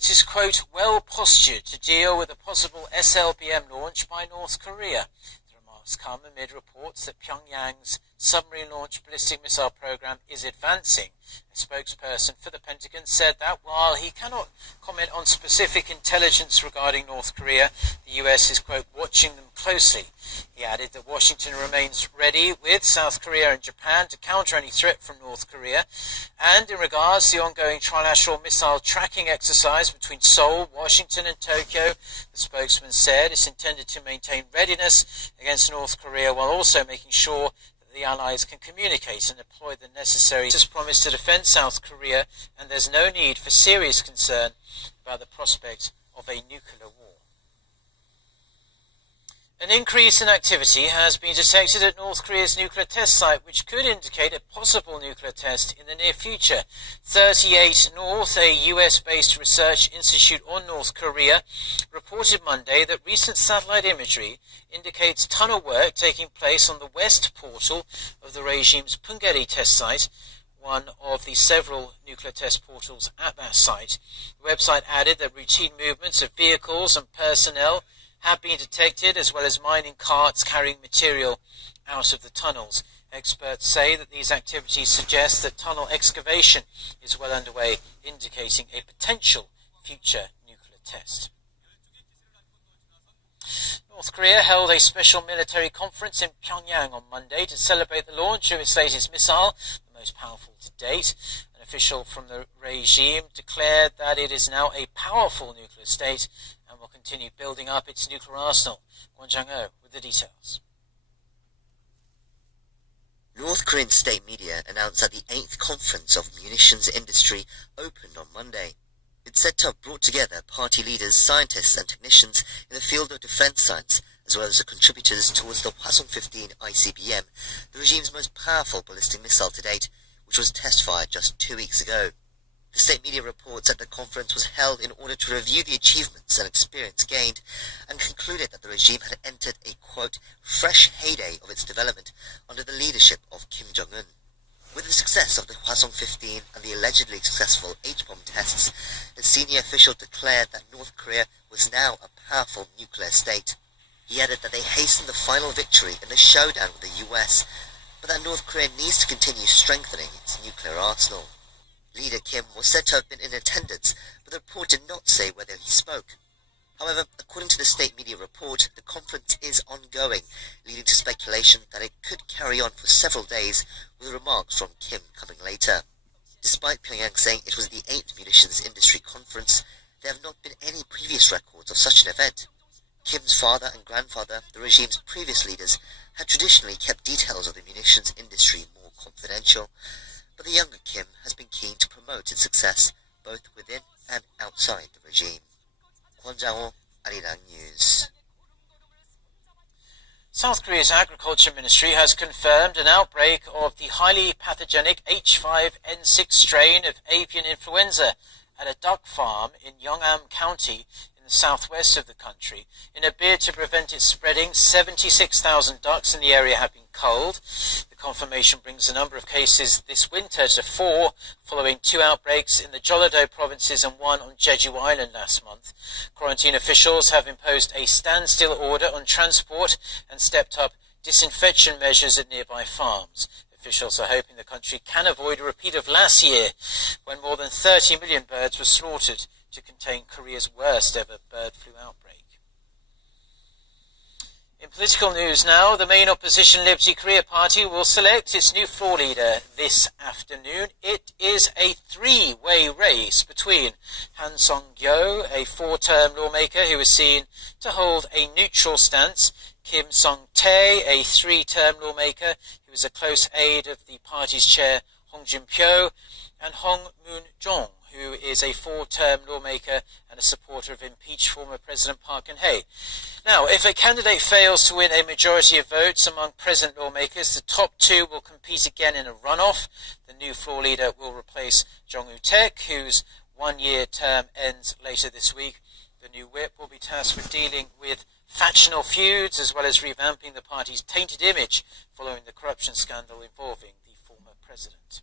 It is, quote, well postured to deal with a possible SLBM launch by North Korea. The remarks come amid reports that Pyongyang's submarine-launched ballistic missile program is advancing. A spokesperson for the Pentagon said that while he cannot comment on specific intelligence regarding North Korea, the US is, quote, watching them closely. He added that Washington remains ready with South Korea and Japan to counter any threat from North Korea. And in regards to the ongoing trilateral missile tracking exercise between Seoul, Washington and Tokyo, the spokesman said it's intended to maintain readiness against North Korea while also making sure that the allies can communicate and deploy the necessary promise to defend South Korea, and there's no need for serious concern about the prospect of a nuclear war. An increase in activity has been detected at North Korea's nuclear test site, which could indicate a possible nuclear test in the near future. 38 North, a US-based research institute on North Korea, reported Monday that recent satellite imagery indicates tunnel work taking place on the west portal of the regime's Punggye test site, one of the several nuclear test portals at that site. The website added that routine movements of vehicles and personnel have been detected, as well as mining carts carrying material out of the tunnels. Experts say that these activities suggest that tunnel excavation is well underway, indicating a potential future nuclear test. North Korea held a special military conference in Pyongyang on Monday to celebrate the launch of its latest missile, the most powerful to date. An official from the regime declared that it is now a powerful nuclear state and will continue building up its nuclear arsenal. Kwon Jang-ho with the details. North Korean state media announced that the 8th Conference of Munitions Industry opened on Monday. It's said to have brought together party leaders, scientists and technicians in the field of defense science, as well as the contributors towards the Hwasong-15 ICBM, the regime's most powerful ballistic missile to date, which was test-fired just 2 weeks ago. The state media reports that the conference was held in order to review the achievements and experience gained, and concluded that the regime had entered a, quote, fresh heyday of its development under the leadership of Kim Jong-un. With the success of the Hwasong-15 and the allegedly successful H-bomb tests, the senior official declared that North Korea was now a powerful nuclear state. He added that they hastened the final victory in the showdown with the US, but that North Korea needs to continue strengthening its nuclear arsenal. Leader Kim was said to have been in attendance, but the report did not say whether he spoke. However, according to the state media report, the conference is ongoing, leading to speculation that it could carry on for several days, with remarks from Kim coming later. Despite Pyongyang saying it was the 8th Munitions Industry Conference, there have not been any previous records of such an event. Kim's father and grandfather, the regime's previous leaders, had traditionally kept details of the munitions industry more confidential, but the younger Kim has been keen to promote its success both within and outside the regime. Kwon Jang-ho, Arirang News. South Korea's Agriculture Ministry has confirmed an outbreak of the highly pathogenic H5N6 strain of avian influenza at a duck farm in Yeongnam County in the southwest of the country. In a bid to prevent it spreading, 76,000 ducks in the area have been culled. The confirmation brings the number of cases this winter to 4, following 2 outbreaks in the Jeollado provinces and 1 on Jeju Island last month. Quarantine officials have imposed a standstill order on transport and stepped up disinfection measures at nearby farms. Officials are hoping the country can avoid a repeat of last year, when more than 30 million birds were slaughtered to contain Korea's worst ever bird flu outbreak. In political news now, the main opposition Liberty Korea Party will select its new floor leader this afternoon. It is a 3-way race between Han Song-gyo, a 4-term lawmaker who is seen to hold a neutral stance, Kim Song-tae, a 3-term lawmaker who is a close aide of the party's chair Hong Jin-pyo, and Hong Moon-jong, who is a 4-term lawmaker and a supporter of impeached former President Park Geun-hye. Now, if a candidate fails to win a majority of votes among present lawmakers, the top 2 will compete again in a runoff. The new floor leader will replace Jong Woo-taek, whose 1-year term ends later this week. The new whip will be tasked with dealing with factional feuds as well as revamping the party's tainted image following the corruption scandal involving the former president.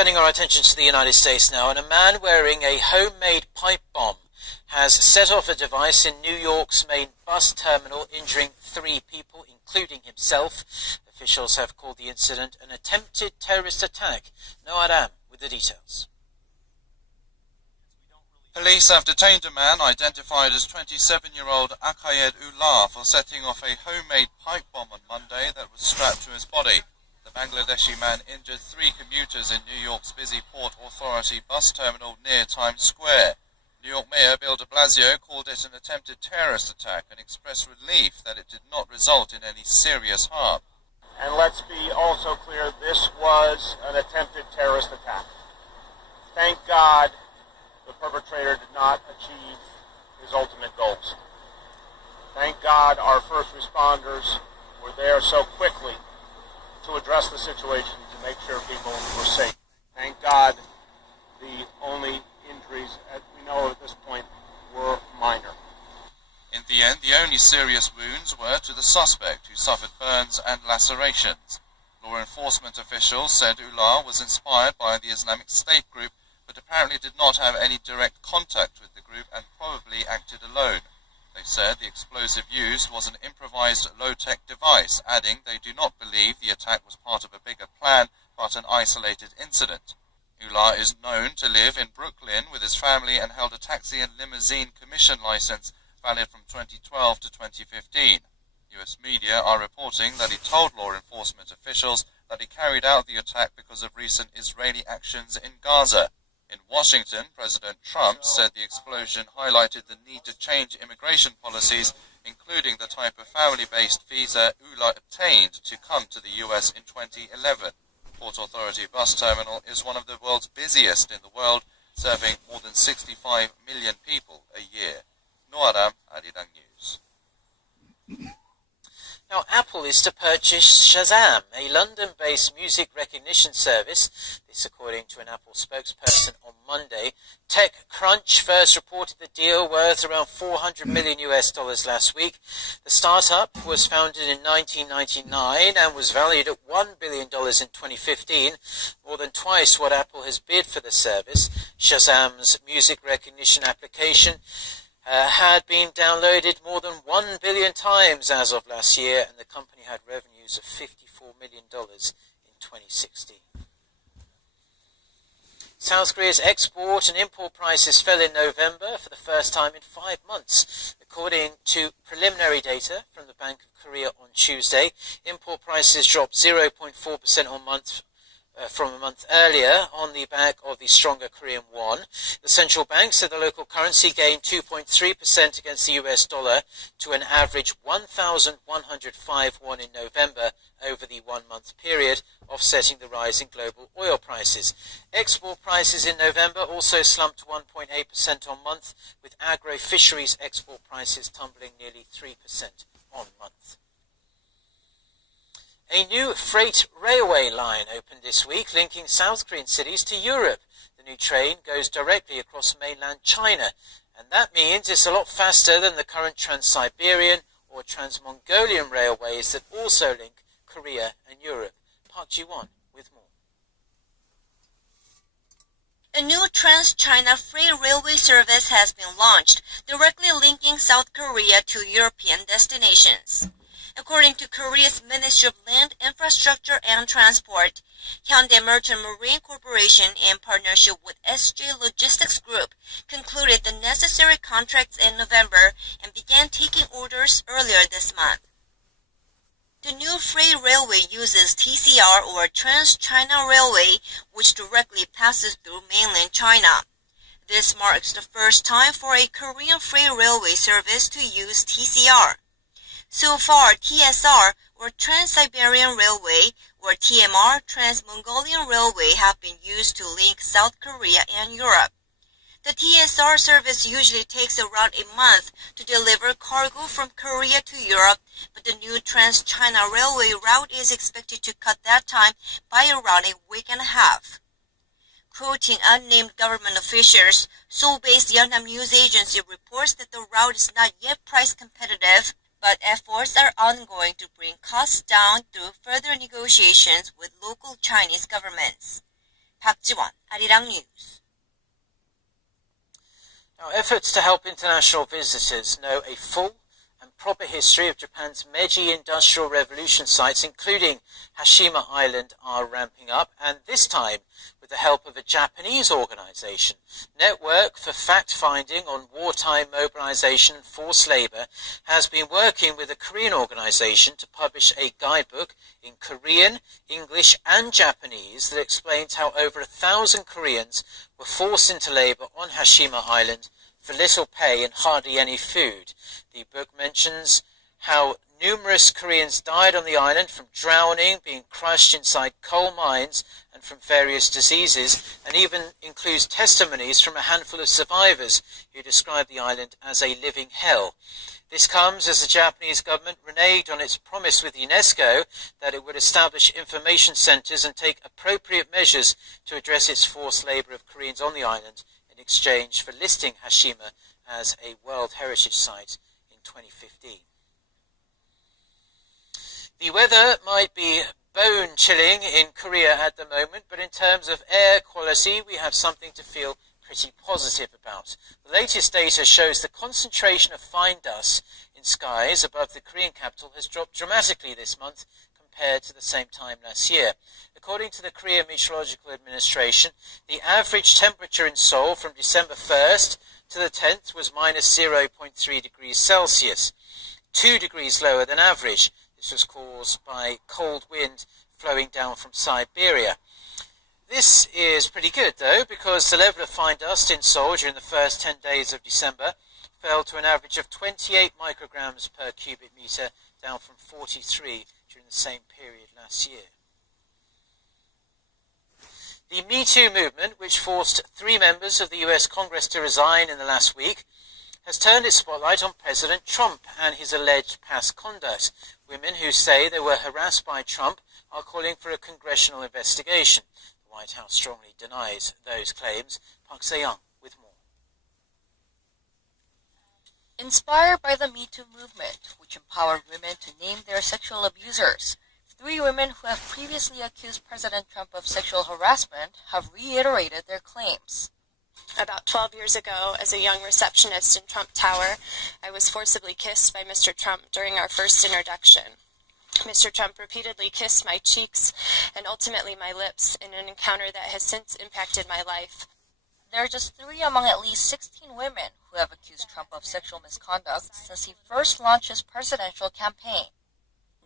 Turning our attention to the United States now, and a man wearing a homemade pipe bomb has set off a device in New York's main bus terminal, injuring 3 people, including himself. Officials have called the incident an attempted terrorist attack. Noah Adam with the details. Police have detained a man identified as 27-year-old Akayed Ullah for setting off a homemade pipe bomb on Monday that was strapped to his body. The Bangladeshi man injured 3 commuters in New York's busy Port Authority bus terminal near Times Square. New York Mayor Bill de Blasio called it an attempted terrorist attack and expressed relief that it did not result in any serious harm. And let's be also clear, this was an attempted terrorist attack. Thank God the perpetrator did not achieve his ultimate goals. Thank God our first responders were there so quickly to address the situation to make sure people were safe. Thank God the only injuries, as we know at this point, were minor. In the end, the only serious wounds were to the suspect, who suffered burns and lacerations. Law enforcement officials said Ullah was inspired by the Islamic State group, but apparently did not have any direct contact with the group and probably acted alone. They said the explosive used was an improvised low-tech device, adding they do not believe the attack was part of a bigger plan, but an isolated incident. Ullah is known to live in Brooklyn with his family and held a taxi and limousine commission license valid from 2012 to 2015. US media are reporting that he told law enforcement officials that he carried out the attack because of recent Israeli actions in Gaza. In Washington, President Trump said the explosion highlighted the need to change immigration policies, including the type of family-based visa Ullah obtained to come to the US in 2011. Port Authority bus terminal is one of the world's busiest in the world, serving more than 65 million people a year. Noaram, Arirang News. Now, Apple is to purchase Shazam, a London-based music recognition service. This according to an Apple spokesperson on Monday. TechCrunch first reported the deal worth around $400 million last week. The startup was founded in 1999 and was valued at $1 billion in 2015, more than twice what Apple has bid for the service. Shazam's music recognition application had been downloaded more than 1 billion times as of last year, and the company had revenues of $54 million in 2016. South Korea's export and import prices fell in November for the first time in 5 months. According to preliminary data from the Bank of Korea on Tuesday, import prices dropped 0.4% on month from a month earlier on the back of the stronger Korean won. The central bank said the local currency gained 2.3% against the US dollar to an average 1,105 won in November over the 1-month period, offsetting the rise in global oil prices. Export prices in November also slumped 1.8% on month, with agro-fisheries export prices tumbling nearly 3% on month. A new freight railway line opened this week, linking South Korean cities to Europe. The new train goes directly across mainland China, and that means it's a lot faster than the current Trans-Siberian or Trans-Mongolian railways that also link Korea and Europe. Park Ji-won with more. A new Trans-China freight railway service has been launched, directly linking South Korea to European destinations. According to Korea's Ministry of Land, Infrastructure and Transport, Hyundai Merchant Marine Corporation, in partnership with SJ Logistics Group, concluded the necessary contracts in November and began taking orders earlier this month. The new freight railway uses TCR, or Trans-China Railway, which directly passes through mainland China. This marks the first time for a Korean freight railway service to use TCR. So far, TSR, or Trans-Siberian Railway, or TMR, Trans-Mongolian Railway, have been used to link South Korea and Europe. The TSR service usually takes around a month to deliver cargo from Korea to Europe, but the new Trans-China Railway route is expected to cut that time by around a week and a half. Quoting unnamed government officials, Seoul-based Yonhap News Agency reports that the route is not yet price competitive, but efforts are ongoing to bring costs down through further negotiations with local Chinese governments. 박지원, 아리랑 뉴스. Now, efforts to help international visitors know a full and proper history of Japan's Meiji Industrial Revolution sites, including Hashima Island, are ramping up, and this time with the help of a Japanese organization. Network for Fact-Finding on Wartime Mobilization and Forced Labor has been working with a Korean organization to publish a guidebook in Korean, English, and Japanese that explains how over 1,000 Koreans were forced into labor on Hashima Island for little pay and hardly any food. The book mentions how numerous Koreans died on the island from drowning, being crushed inside coal mines, and from various diseases, and even includes testimonies from a handful of survivors who describe the island as a living hell. This comes as the Japanese government reneged on its promise with UNESCO that it would establish information centers and take appropriate measures to address its forced labor of Koreans on the island in exchange for listing Hashima as a World Heritage Site in 2015. The weather might be bone-chilling in Korea at the moment, but in terms of air quality, we have something to feel pretty positive about. The latest data shows the concentration of fine dust in skies above the Korean capital has dropped dramatically this month compared to the same time last year. According to the Korea Meteorological Administration, the average temperature in Seoul from December 1st to the 10th was minus 0.3 degrees Celsius, 2 degrees lower than average. This was caused by cold wind flowing down from Siberia. This is pretty good, though, because the level of fine dust in Seoul during the first 10 days of December fell to an average of 28 micrograms per cubic meter, down from 43 during the same period last year. The Me Too movement, which forced 3 members of the US Congress to resign in the last week, has turned its spotlight on President Trump and his alleged past conduct. Women who say they were harassed by Trump are calling for a congressional investigation. The White House strongly denies those claims. Park Se-young with more. Inspired by the Me Too movement, which empowered women to name their sexual abusers, 3 women who have previously accused President Trump of sexual harassment have reiterated their claims. About 12 years ago, as a young receptionist in Trump Tower, I was forcibly kissed by Mr. Trump during our first introduction. Mr. Trump repeatedly kissed my cheeks and ultimately my lips in an encounter that has since impacted my life. There are just 3 among at least 16 women who have accused Trump of sexual misconduct since he first launched his presidential campaign.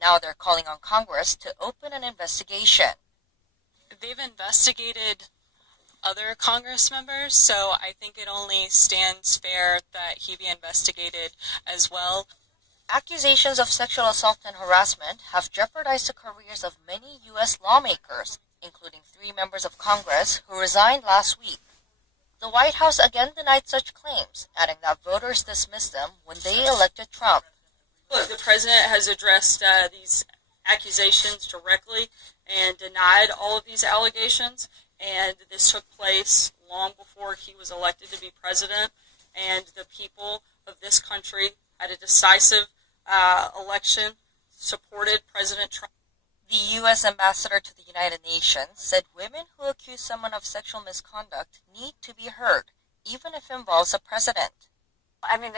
Now they're calling on Congress to open an investigation. They've investigated other Congress members, so I think it only stands fair that he be investigated as well. Accusations of sexual assault and harassment have jeopardized the careers of many U.S. lawmakers, including 3 members of Congress who resigned last week. The White House again denied such claims, adding that voters dismissed them when they elected Trump. Look, the president has addressed these accusations directly and denied all of these allegations, and this took place long before he was elected to be president, and the people of this country had a decisive election, supported President Trump. The U.S. ambassador to the United Nations said women who accuse someone of sexual misconduct need to be heard, even if it involves a president. I mean,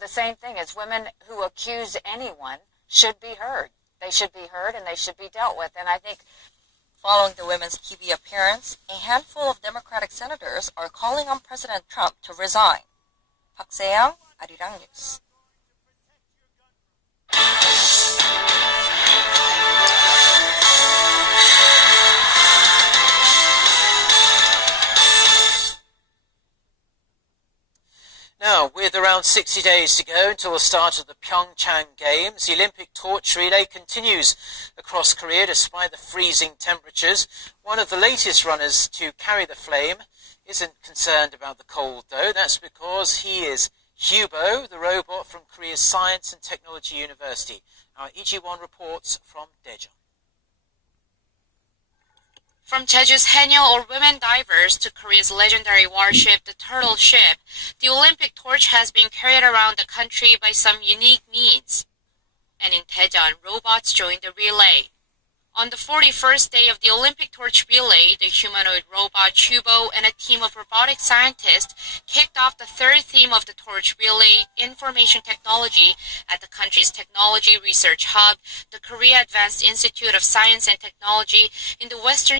the same thing as women who accuse anyone should be heard. They should be heard and they should be dealt with. And I think following the women's TV appearance, a handful of Democratic senators are calling on President Trump to resign. Park Se-young, Arirang News. Now, with around 60 days to go until the start of the Pyeongchang Games, the Olympic torch relay continues across Korea despite the freezing temperatures. One of the latest runners to carry the flame isn't concerned about the cold, though. That's because he is Hubo, the robot from Korea's Science and Technology University. Our Iji-won reports from Daejeon. From Jeju's Haenyeo all-women divers to Korea's legendary warship, the Turtle Ship, the Olympic torch has been carried around the country by some unique means. And in Daejeon, robots joined the relay. On the 41st day of the Olympic torch relay, the humanoid robot Chubo and a team of robotic scientists kicked off the third theme of the torch relay, information technology, at the country's technology research hub, the Korea Advanced Institute of Science and Technology in the western